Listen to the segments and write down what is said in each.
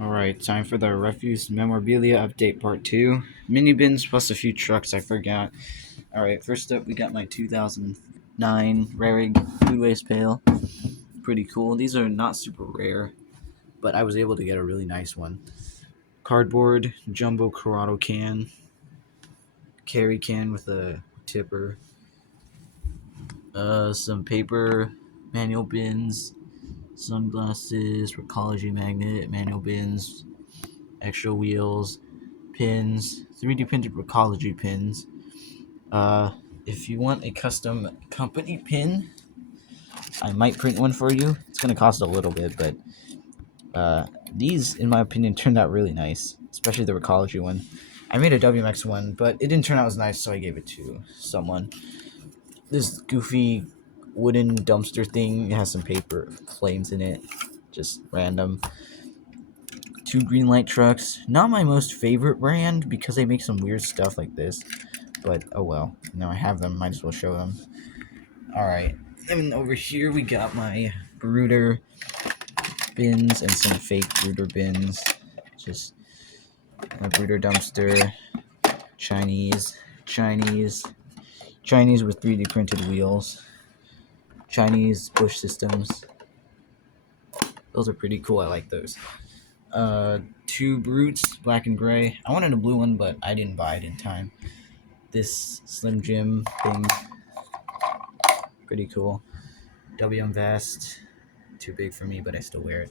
Alright, time for the refuse memorabilia update part 2. Mini bins plus a few trucks I forgot. Alright, first up we got my 2009 Rarig food waste pail. Pretty cool. These are not super rare, but I was able to get a really nice one. Cardboard jumbo Corrado can, carry can with a tipper, some paper manual bins, sunglasses, recology magnet, manual bins, extra wheels, pins, 3D printed recology pins. Uh, if you want a custom company pin, I might print one for you. It's gonna cost a little bit, but these, in my opinion, turned out really nice, especially the recology one. I made a WMX one, but it didn't turn out as nice, so I gave it to someone. This goofy wooden dumpster thing, it has some paper flames in it, just random. Two green light trucks. Not my most favorite brand because they make some weird stuff like this. But oh well. Now I have them, might as well show them. Alright. And over here we got my brooder bins and some fake brooder bins. Just a brooder dumpster. Chinese with 3D printed wheels. Chinese bush systems. Those are pretty cool. I like those. Two brutes, black and gray. I wanted a blue one, but I didn't buy it in time. This Slim Jim thing, pretty cool. WM vest, too big for me, but I still wear it.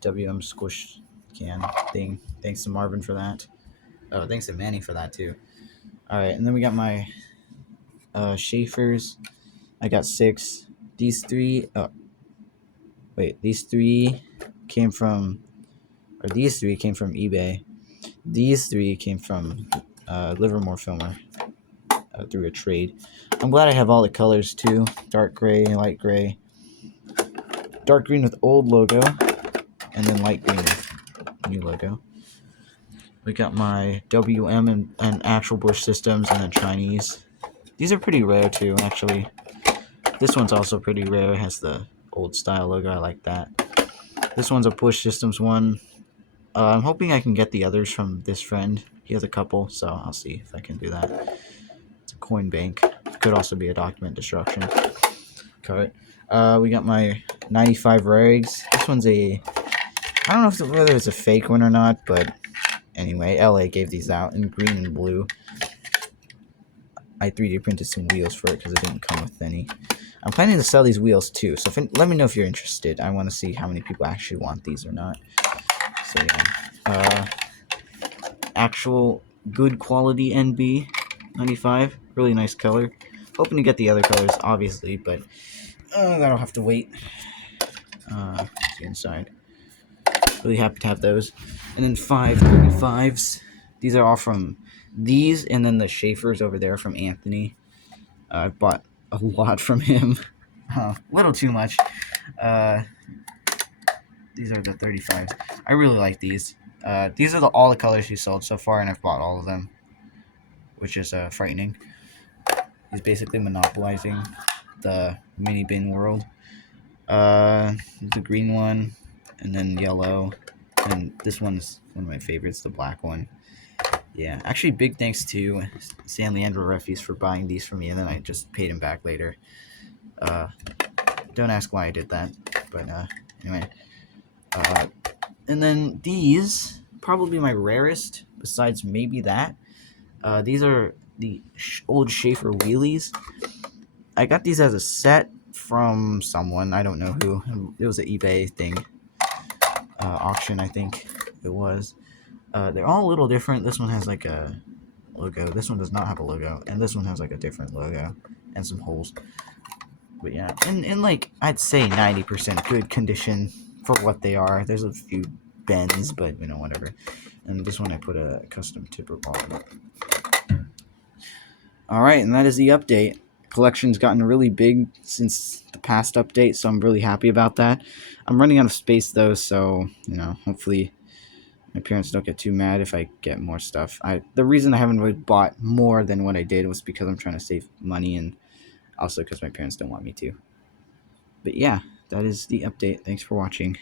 WM squish can thing. Thanks to Marvin for that. Oh, thanks to Manny for that too. All right, and then we got my Schaefer's. I got 6. These three. Oh, wait. These three came from eBay. These 3 came from Livermore Filmer through a trade. I'm glad I have all the colors too. Dark gray, light gray, dark green with old logo, and then light green with new logo. We got my WM and actual Bush systems, and then Chinese. These are pretty rare too, actually. This one's also pretty rare. It has the old style logo. I like that. This one's a Bush Systems one. I'm hoping I can get the others from this friend. He has a couple, so I'll see if I can do that. It's a coin bank. Could also be a document destruction card. We got my 95 Rags. This one's I don't know whether it's a fake one or not, but anyway, LA gave these out in green and blue. I 3D printed some wheels for it because it didn't come with any. I'm planning to sell these wheels too, so let me know if you're interested. I want to see how many people actually want these or not. So yeah, actual good quality NB 95, really nice color. Hoping to get the other colors, obviously, but that'll have to wait. See inside. Really happy to have those. And then 535s. These are all from these, and then the Schaefer's over there from Anthony. I bought a lot from him. A little too much. These are the 35s. I really like these. These are all the colors he sold so far, and I've bought all of them, which is frightening. He's basically monopolizing the mini bin world. The green one, and then yellow, and this one's one of my favorites, the black one. Yeah, actually, big thanks to Leandro Refuse for buying these for me, and then I just paid him back later. Don't ask why I did that, but anyway. And then these, probably my rarest, besides maybe that. These are the old Schaefer wheelies. I got these as a set from someone. I don't know who. It was an eBay thing. Auction, I think it was. They're all a little different. This one has like a logo. This one does not have a logo. And this one has like a different logo and some holes. But yeah, and like, I'd say 90% good condition for what they are. There's a few bends, but you know, whatever. And this one I put a custom tipper ball in it. Alright, and that is the update. Collection's gotten really big since the past update, so I'm really happy about that. I'm running out of space though, so you know, hopefully my parents don't get too mad if I get more stuff. The reason I haven't really bought more than what I did was because I'm trying to save money, and also because my parents don't want me to. But yeah, that is the update. Thanks for watching.